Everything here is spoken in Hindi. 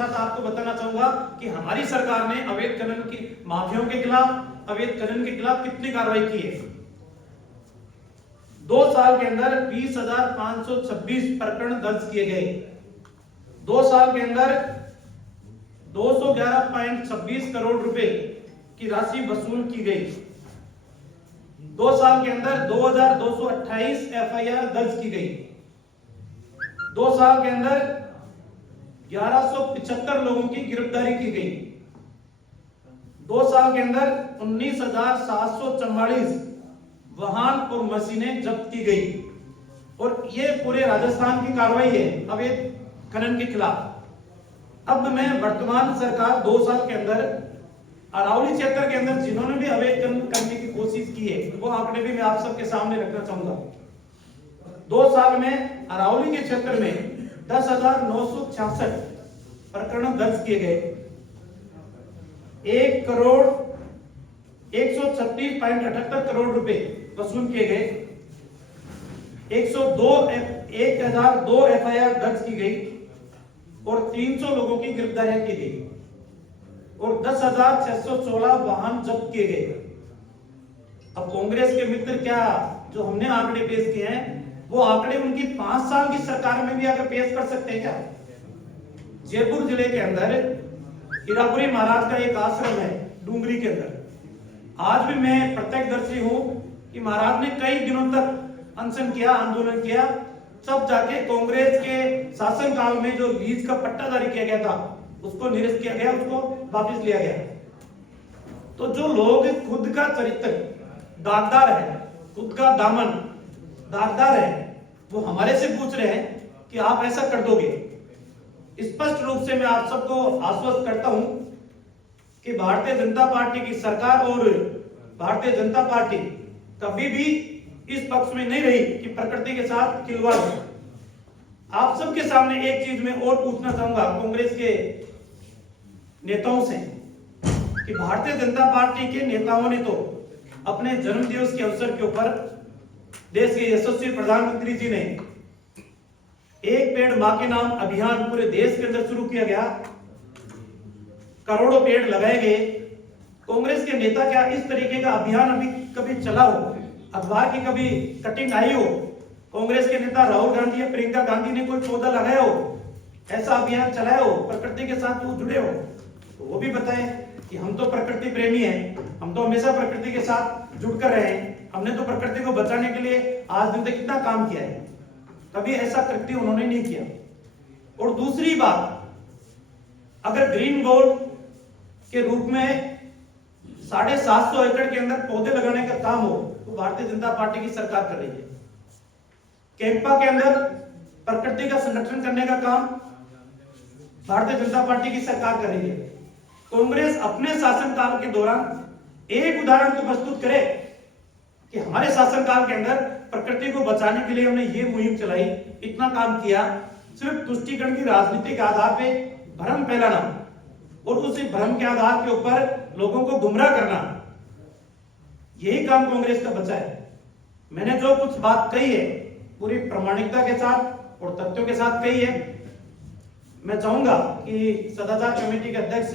साथ आपको बताना चाहूंगा कि हमारी सरकार ने अवैध खनन की माफियाओं के खिलाफ, अवैध खनन के खिलाफ कितनी कार्रवाई की है। 2 साल के अंदर 20,526 प्रकरण दर्ज किए गए। 2 साल के अंदर 211.26 करोड़ रुपए की राशि वसूल की गई। 2 साल के अंदर 2228 एफआईआर दर्ज की गई। 2 साल के अंदर 1175 लोगों की गिरफ्तारी की गई। 2 साल के अंदर 19,744 वाहन और मशीनें जब्त की गई। और ये पूरे राजस्थान की कार्रवाई है अवैध खनन के खिलाफ। अब मैं वर्तमान सरकार 2 साल के अंदर अरावली क्षेत्र के अंदर जिन्होंने भी अवैध खनन करने की कोशिश की है वो आंकड़े भी मैं आप सबके सामने रखना चाहूंगा। 2 साल में अरावली के क्षेत्र में 10,966 प्रकरण दर्ज किए गए। 1,36.78 करोड़ रुपए वसूल किए गए। 1,002 एफआईआर दर्ज की गई और 300 लोगों की गिरफ्तारियां की गई और 10,616 वाहन जब्त किए गए। अब कांग्रेस के मित्र क्या जो हमने आंकड़े पेश किए हैं वो आंकड़े उनकी 5 साल की सरकार में भी अगर पेश कर सकते हैं क्या? जयपुर जिले के अंदर हीरापुरी महाराज का एक आश्रम है डूंगरी के अंदर। आज भी मैं प्रत्यक्षदर्शी हूं कि महाराज ने कई दिनों तक अनशन किया, आंदोलन किया, तब जाके कांग्रेस के शासन काल में जो लीज का पट्टा जारी किया गया था उसको निरस्त किया गया, उसको वापस लिया गया। तो जो लोग खुद का चरित्र दागदार है, खुद का दामन दागदार है, वो हमारे से पूछ रहे हैं कि आप ऐसा कर दोगे। स्पष्ट रूप से मैं आप सबको आश्वस्त करता हूं कि भारतीय जनता पार्टी की सरकार और भारतीय जनता पार्टी कभी भी इस पक्ष में नहीं रही कि प्रकृति के साथ खिलवाड़ हो। आप सबके सामने एक चीज मैं और पूछना चाहूंगा कांग्रेस के नेताओं से कि भारतीय जनता पार्टी के नेताओं ने तो अपने जन्मदिवस के अवसर के ऊपर देश के यशस्वी प्रधानमंत्री जी ने एक पेड़ मां के नाम अभियान पूरे देश के अंदर शुरू किया गया, करोड़ों पेड़ लगाए गए। कांग्रेस के नेता क्या इस तरीके का अभियान अभी कभी चला हो, अखबार की कभी कटिंग आई हो, कांग्रेस के नेता राहुल गांधी या प्रियंका गांधी ने कोई पौधा लगाया हो, ऐसा अभियान चलाया हो, प्रकृति के साथ वो जुड़े हो, तो वो भी बताएं कि हम तो प्रकृति प्रेमी हैं, हम तो हमेशा प्रकृति के साथ जुड़कर रहे हैं, हमने तो प्रकृति को बचाने के लिए आज दिन तक कितना काम किया है। कभी ऐसा कृत्य उन्होंने नहीं किया। और दूसरी बात, अगर ग्रीन गोल्ड के रूप में 750 एकड़ के अंदर पौधे लगाने का काम हो तो भारतीय जनता पार्टी की सरकार कर रही है। कैंपा के अंदर प्रकृति का संरक्षण करने का काम भारतीय जनता पार्टी की सरकार कर रही है। कांग्रेस अपने शासनकाल के दौरान एक उदाहरण तो प्रस्तुत करे कि हमारे शासनकाल के अंदर प्रकृति को बचाने के लिए हमने ये मुहिम चलाई, इतना काम किया। सिर्फ तुष्टीकरण की राजनीति के आधार पे भ्रम फैलाना और उसी भ्रम के आधार के ऊपर लोगों को गुमराह करना, यही काम कांग्रेस का बचा है। मैंने जो कुछ बात कही है पूरी प्रामाणिकता के साथ और तथ्यों के साथ कही है। मैं चाहूंगा कि सदाचार कमेटी के अध्यक्ष